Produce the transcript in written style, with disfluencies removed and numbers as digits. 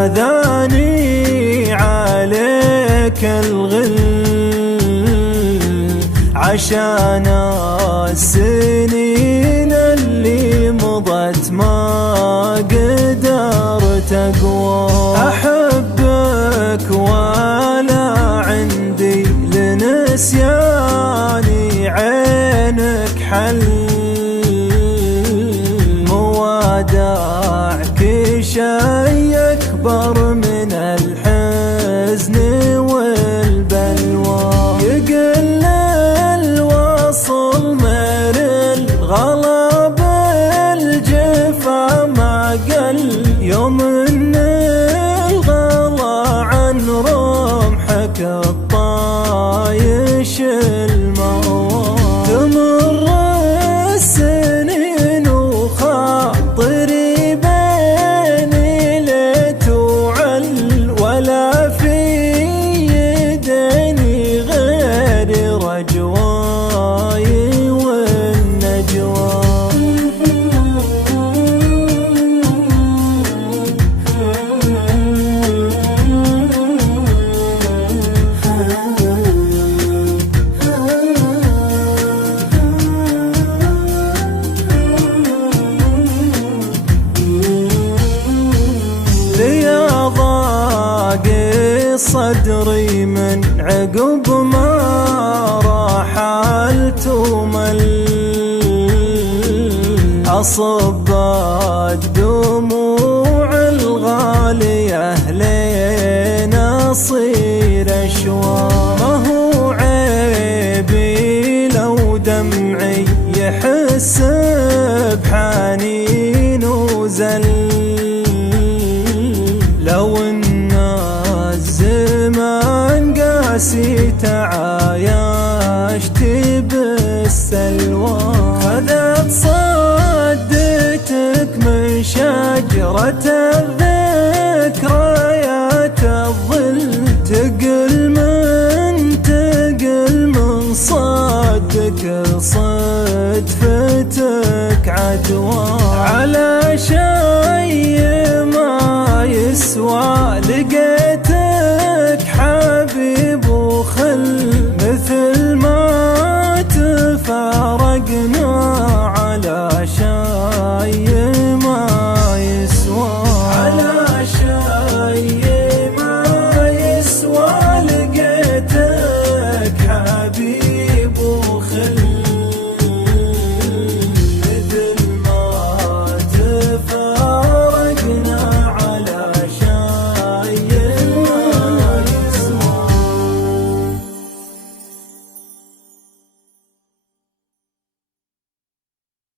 خذاني عليك الغل عشان السنين اللي مضت ما قدرت أقوى. أحبك ولا عندي لنسياني عينك حل، موادعك شي أكبر من الحزن والبلوى. يقل الوصل من الغلا بالجفا ما قل، يوم ان الغلا عن رمحك الطايش الموى. تمر السنين وخاطري بيني ليت وعل، ولا في يديني غير رجواي والنجوى. صدري من عقب ما رحلت ومل، أصب الدموع الغالية لين أصير أشوى. ما هو عيبي لو دمعي يحس بحنين وزل، لو الزمان قاسي تعايشت بالسلوى. خذت صدتك من شجرة الذكريات الظل، تقل من صدك صدفتك عدوى. على